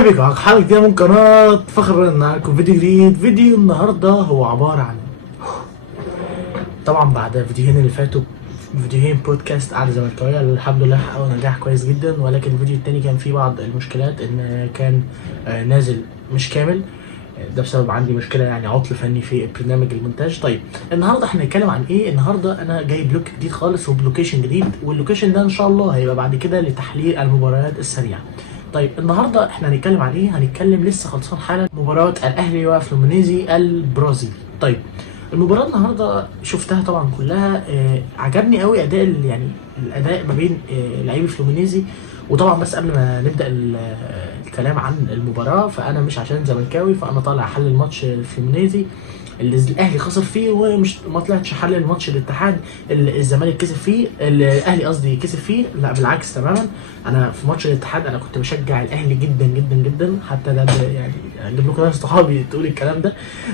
مرحبا بكم على حلقة جديدة من قناة فخر. معاكم فيديو جديد. فيديو النهاردة هو عبارة عن طبعا بعد الفيديوهين اللي فاتوا، فيديوهين بودكاست قعدة زملكاوية الحمد لله حققوا نجاح كويس جدا، ولكن الفيديو التاني كان فيه بعض المشكلات، ان كان نازل مش كامل. ده بسبب عندي مشكله، يعني عطل فني في برنامج المونتاج. طيب النهارده احنا هنتكلم عن ايه؟ النهارده انا جايب لوك جديد خالص وبلوكيشن جديد، واللوكيشن ده ان شاء الله هيبقى بعد كده لتحليل المباريات السريعه. طيب النهارده احنا هنتكلم عن ايه؟ هنتكلم لسه خلصان حالا مباراه الاهلي وفلومينيزي البرازيلي. طيب المباراه النهارده شفتها طبعا كلها. عجبني قوي اداء، يعني الاداء ما بين لعيبه فلومينيزي. وطبعا بس قبل ما نبدا الكلام عن المباراه، فانا مش عشان زملكاوي فانا طالع احلل الماتش الفلومينيزي اللي الاهلي خسر فيه، ومش ما طلعتش احلل الماتش الاتحاد اللي الزمالك كسب فيه، الاهلي قصدي كسب فيه. لا بالعكس تماما، انا في ماتش الاتحاد انا كنت بشجع الاهلي جدا جدا جدا، حتى ده يعني اجيب لكم ناس صحابي تقول الكلام ده.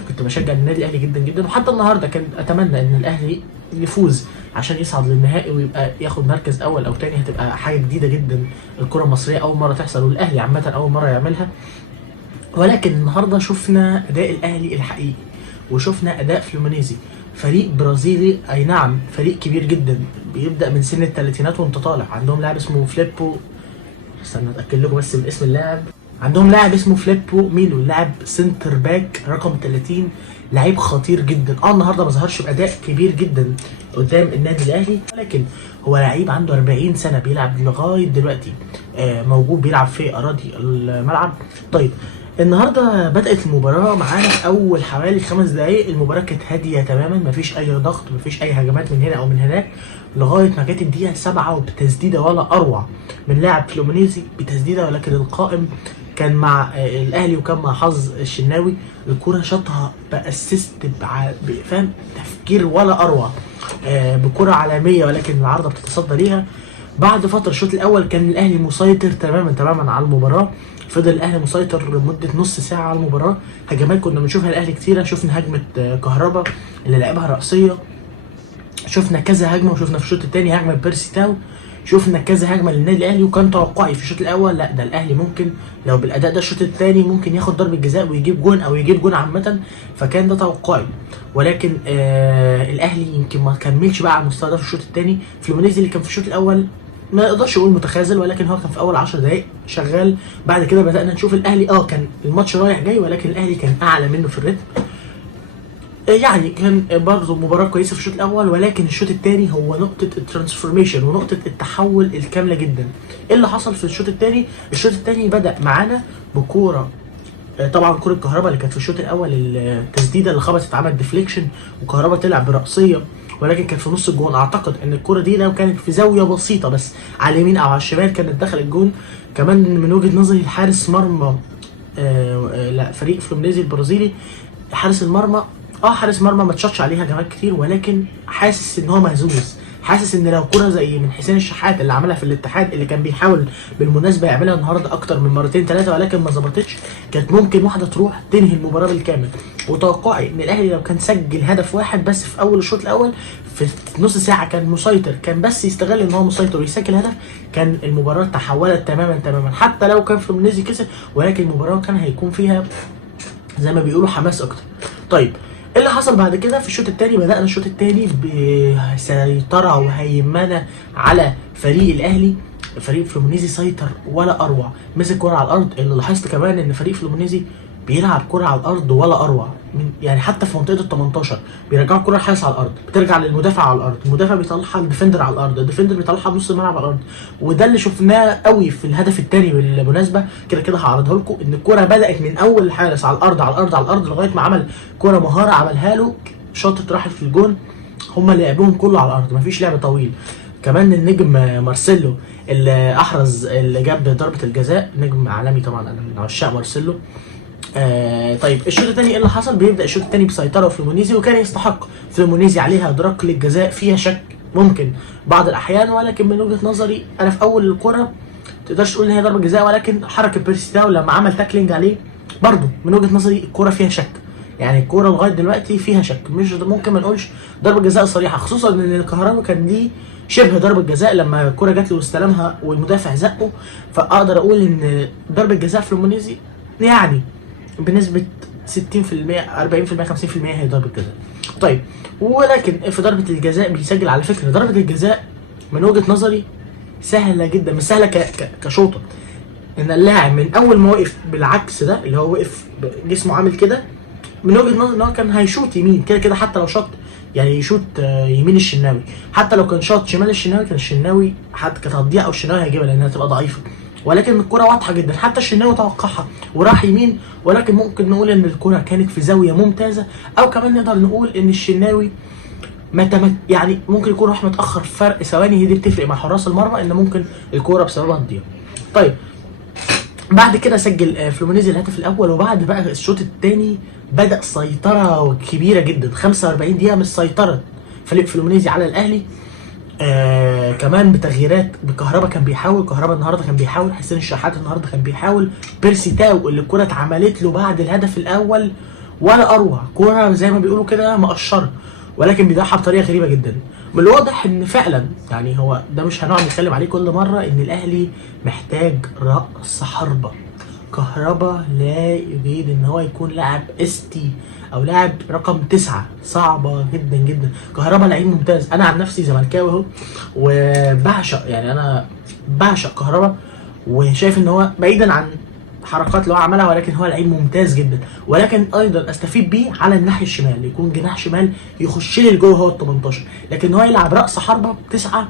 كنت بشجع النادي الاهلي جدا جدا، وحتى النهارده كان اتمنى ان الاهلي يفوز عشان يصعد للنهائي ويبقى ياخد مركز اول او تاني. هتبقى حاجه جديده جدا، الكره المصريه اول مره تحصل، والاهلي عامه اول مره يعملها. ولكن النهارده شفنا اداء الاهلي الحقيقي، وشفنا اداء فلومينيزي، فريق برازيلي اي نعم، فريق كبير جدا بيبدا من سن الثلاثينات وانت طالع. عندهم لاعب اسمه فليبو، استنى اتاكد لكم بس من اسم اللاعب. عندهم لاعب اسمه فليبو ميلو، لاعب سنتر باك رقم 30، لعيب خطير جدا. النهارده ما ظهرش باداء كبير جدا قدام النادي الاهلي، ولكن هو لعيب عنده 40 سنه بيلعب لغايه دلوقتي، موجود بيلعب في اراضي الملعب. طيب النهارده بدات المباراه معانا في اول حوالي 5 دقائق. المباراه كانت هاديه تماما، مفيش اي ضغط، مفيش اي هجمات من هنا او من هناك، لغايه ما جت الدقيقه 7 وبتسديده ولا اروع من لاعب فلومينيزي بتسديده، ولكن القائم كان مع الاهلي وكان مع حظ الشناوي. الكره شاطها باسيست، فاهم، تفكير ولا اروع، بكره عالميه، ولكن العارضه بتتصدى ليها. بعد فتره الشوط الاول كان الاهلي مسيطر تماما على المباراه. فضل الاهلي مسيطر لمده نص ساعه على المباراه. هجمات كنا بنشوفها الاهلي كتيره، شفنا هجمه كهربا اللي لعبها راسيه، شفنا كذا هجمه، وشفنا في الشوط الثاني هجمه بيرسي تاو، شفنا كذا هجمه للنادي الاهلي. وكان توقعي في الشوط الاول لا ده الاهلي ممكن لو بالاداء ده الشوط الثاني ممكن ياخد ضربه جزاء ويجيب جون، او يجيب جون عامه، فكان ده توقعي. ولكن الاهلي يمكن ما كملش بقى على المستوى ده في الشوط الثاني. فلومينيزي اللي كان في الشوط الاول ما يقدرش يقول متخاذل، ولكن هو كان في اول 10 دقائق شغال. بعد كده بدانا نشوف الاهلي كان الماتش رايح جاي، ولكن الاهلي كان اعلى منه في الريتم. يعني كان برضه مباراة كويسة في الشوط الأول، ولكن الشوط الثاني هو نقطة الترانسفورميشن ونقطة التحول الكاملة جدا. إيه اللي حصل في الشوط الثاني؟ الشوط الثاني بدأ معانا بكورة، طبعا كرة كهربا اللي كانت في الشوط الأول، التسديدة اللي خبطت عملت ديفليكشن وكهربا طلع برأسية، ولكن كانت في نص الجون. أعتقد إن الكرة دي لو كانت في زاوية بسيطة بس على اليمين أو على الشمال كانت دخل الجون. كمان من وجهة نظري الحارس مرمى لا فريق فلومينيزي البرازيلي، حارس المرمى حارس مرمى ما تشطش عليها هجمات كتير، ولكن حاسس ان هو مهزوز. حاسس ان لو كرة زي من حسين الشحات اللي عملها في الاتحاد، اللي كان بيحاول بالمناسبه يعملها النهارده اكتر من مرتين ثلاثه ولكن ما ظبطتش، كانت ممكن واحده تروح تنهي المباراه بالكامل. وتوقعي ان الاهلي لو كان سجل هدف واحد بس في اول الشوط الاول في نص ساعه كان مسيطر، كان بس يستغل ان هو مسيطر ويسجل هدف، كان المباراه تحولت تماما. حتى لو كان فلومينيزي كسب، ولكن المباراه كان هيكون فيها زي ما بيقولوا حماس اكتر. طيب ايه اللي حصل بعد كده في الشوط الثاني؟ بدأنا الشوط الثاني بسيطرة وهيمنة على فريق الاهلي. فريق فلومينيزي سيطر ولا اروع، مسك كرة على الارض. اللي لاحظت كمان ان فريق فلومينيزي بيلعب كرة على الارض ولا اروع، يعني حتى في منطقه ال 18 بيرجعوا الكرة الحارس على الارض، بترجع للمدافع على الارض، المدافع بيطلعها للديفندر على الارض، الديفندر بيطلعها بنص الملعب على الارض. وده اللي شفناه قوي في الهدف الثاني بالمناسبه. كده هعرضها لكم ان الكرة بدات من اول الحارس على الارض لغايه ما عمل كرة مهاره عملها له، شاطت راحت في الجون. هم لعبهم كله على الارض، مفيش لعب طويل. كمان النجم مارسيلو اللي احرز، اللي جاب ضربه الجزاء، نجم عالمي طبعا، انا من عشاق مارسيلو. طيب الشوط الثاني ايه اللي حصل؟ بيبدا الشوط الثاني بسيطره فلومينيزي، وكان يستحق فلومينيزي عليها ادراك للجزاء فيها شك ممكن بعض الاحيان، ولكن من وجهه نظري انا في اول الكره تقدرش تقول ان هي ضربه جزاء، ولكن حركه بيرسي تاو لما عمل تاكلينج عليه برضه من وجهه نظري الكره فيها شك. يعني الكوره لغايه دلوقتي فيها شك، مش ممكن ما نقولش ضربه جزاء صريحه، خصوصا ان الكهرباء كان دي شبه ضربه جزاء لما الكوره جات له واستلمها والمدافع زقه. فاقدر اقول ان ضربه جزاء فلومينيزي يعني بنسبه 60%، 40%، 50% هي ضربه جزاء. طيب ولكن في ضربه الجزاء بيسجل، على فكره ضربه الجزاء من وجهه نظري سهله جدا، مش سهله كشوطه، ان اللاعب من اول ما وقف بالعكس ده اللي هو وقف جسمه عامل كده، من وجهه نظري ان هو كان هيشوط يمين كده كده، حتى لو شاط يعني يشوط يمين الشناوي، حتى لو كان شاط شمال الشناوي كان الشناوي حتى كانت هتضيع او الشناوي هيجيبها لانها تبقى ضعيفه. ولكن الكرة واضحه جدا، حتى الشناوي توقعها وراح يمين. ولكن ممكن نقول ان الكرة كانت في زاويه ممتازه، او كمان نقدر نقول ان الشناوي يعني ممكن يكون راح متاخر فرق ثواني، هي دي بتفرق مع حراس المرمى ان ممكن الكوره بسببها تضيع. طيب بعد كده سجل فلومينيزي الهدف الاول، وبعد بقى الشوط الثاني بدا سيطره كبيره جدا، 45 دقيقه من سيطره فريق فلومينيزي على الاهلي. كمان بتغييرات، بكهربا كان بيحاول، كهربا النهارده كان بيحاول، حسين الشحات النهارده كان بيحاول، بيرسي تاو اللي الكره اتعملت له بعد الهدف الاول ولا اروع، كوره زي ما بيقولوا كده مقشره، ولكن بيضيعها بطريقه غريبه جدا. من الواضح ان فعلا يعني هو ده مش هنقعد نتكلم عليه كل مره، ان الاهلي محتاج راس حربه. كهربا لا يريد ان هو يكون لاعب استي او لاعب رقم 9، صعبه جدا جدا. كهربا لعيب ممتاز، انا عن نفسي زملكاوي اهو وبعشق، يعني انا بعشق كهربا، وشايف ان هو بعيدا عن حركات اللي هو عملها، ولكن هو لعيب ممتاز جدا. ولكن ايضا استفيد بيه على الناحيه الشمال، يكون جناح شمال يخش لي لجوه هو ال 18، لكن هو يلعب راس حربه 9.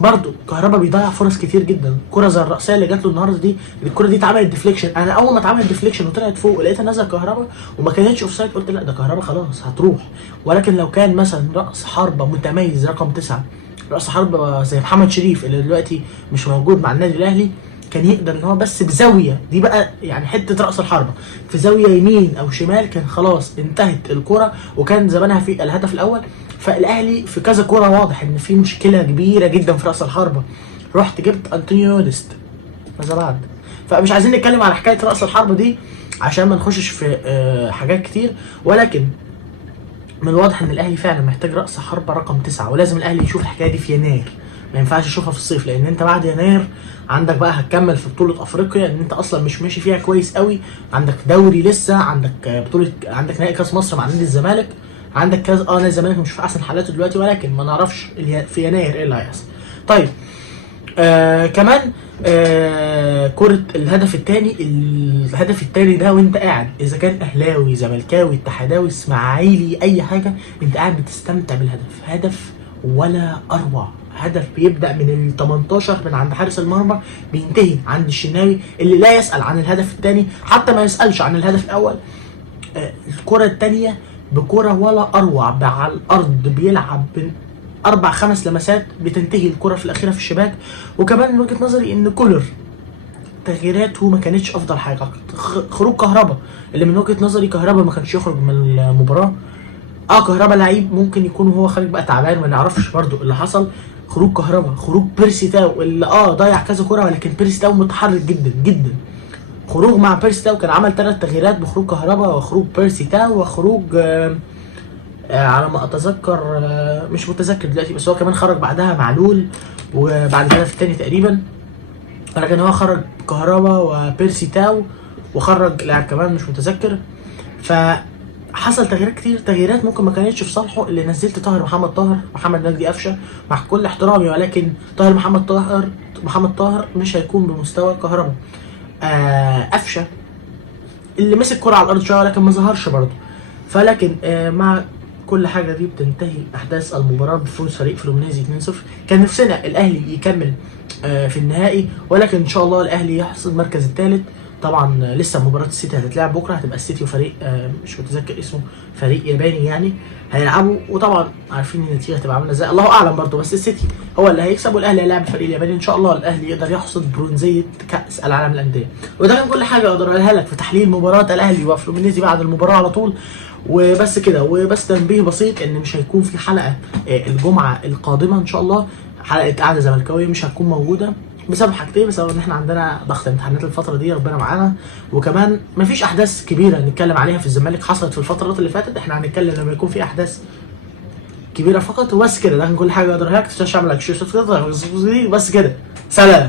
برضه كهربا بيضيع فرص كتير جدا، كرة زي الرأسية اللي جات له النهارده دي، الكرة دي اتعملت ديفليكشن، انا اول ما اتعملت ديفليكشن وطلعت فوق ولقيتها نازله كهربا وما كانتش اوف سايد، قلت لا ده كهربا خلاص هتروح. ولكن لو كان مثلا رأس حربة متميز رقم 9، رأس حربة زي محمد شريف اللي دلوقتي مش موجود مع النادي الاهلي، كان يقدر ان هو بس بزاويه دي بقى، يعني حته راس الحربه في زاويه يمين او شمال كان خلاص انتهت الكره وكان زمانها في الهدف الاول. فالاهلي في كذا كره واضح ان في مشكله كبيره جدا في راس الحربه، رحت جبت انطونيو ديست ماذا بعد. فمش عايزين نتكلم على حكايه راس الحربه دي عشان ما نخشش في حاجات كتير، ولكن من الواضح ان الاهلي فعلا محتاج راس حربه رقم 9، ولازم الاهلي يشوف الحكايه دي في يناير، ما ينفعش يشوفها في الصيف، لان انت بعد يناير عندك بقى هتكمل في بطوله افريقيا ان انت اصلا مش ماشي فيها كويس قوي، عندك دوري لسه، عندك بطوله، عندك نهائي كاس مصر مع نادي الزمالك، عندك كاس نادي الزمالك مش في احسن حالاته دلوقتي، ولكن ما نعرفش في يناير ايه اللي هيحصل. طيب كمان كرة الهدف الثاني ده وانت قاعد، اذا كان اهلاوي زملكاوي اتحداوي اسماعيلي اي حاجه، انت قاعد بتستمتع بالهدف، هدف ولا اروع، هدف بيبدا من ال 18 من عند حارس المرمى بينتهي عند الشناوي اللي لا يسال عن الهدف الثاني، حتى ما يسالش عن الهدف الاول. الكرة الثانيه بكرة ولا اروع، على الارض بيلعب 4-5 لمسات بتنتهي الكرة في الأخيرة في الشباك. وكمان من وجهة نظري إن كولر تغييراته ما كانتش أفضل حاجة، خروج كهربا اللي من وجهة نظري كهربا ما كانش يخرج من المباراة. كهربا لعيب ممكن يكون وهو خارج بقى تعبان ما نعرفش برضو اللي حصل. خروج كهربا، خروج بيرسي تاو اللي ضيع كذا كرة، ولكن بيرسي تاو متحرك جدا جدا. خروج مع بيرسي تاو كان عمل 3 تغييرات بخروج كهربا وخروج بيرسي تاو وخروج على ما اتذكر مش متذكر دلوقتي، بس هو كمان خرج بعدها معلول وبعد كده في الثاني تقريبا، ولكن هو خرج كهربا وبيرسي تاو وخرج لاعب كمان مش متذكر. فحصل تغييرات كتير، تغييرات ممكن ما كانتش في صالحه، اللي نزلت محمد مجدي قفشه مع كل احترامي، ولكن محمد طاهر مش هيكون بمستوى كهربا. قفشه اللي مسك كرة على الارض شويه ولكن ما ظهرش برضه. فلكن مع كل حاجه دي بتنتهي احداث المباراه بفوز فريق فلومينيزي 2-0. كان نفسنا الاهلي يكمل في النهائي، ولكن ان شاء الله الاهلي يحصد المركز الثالث. طبعا لسه مباراه السيتي هتتلعب بكره، هتبقى السيتي وفريق مش متذكر اسمه، فريق ياباني يعني هيلعبوا، وطبعا عارفين النتيجه هتبقى عامله ازاي الله اعلم برضه، بس السيتي هو اللي هيكسب والاهلي هيلاعب الفريق الياباني. ان شاء الله الاهلي يقدر يحصد برونزيه كاس العالم للانديه. وده كان كل حاجه اقدر اقولها لك في تحليل مباراه الاهلي وفلومينيزي بعد المباراه على طول، وبس كده. وبس تنبيه بسيط ان مش هيكون في حلقه الجمعه القادمه ان شاء الله، حلقه قعده زملكاويه مش هتكون موجوده، بسبب حاجتين، بسبب ان احنا عندنا ضغط امتحانات الفتره دي، ربنا معانا، وكمان مفيش احداث كبيره نتكلم عليها في الزمالك حصلت في الفترات اللي فاتت. احنا هنتكلم لما يكون في احداث كبيره فقط وبس كده. ده كان كل حاجه اقدر اعملها. ما تنساش تعمل لايك، شير، سبسكرايب، بس كده. سلام.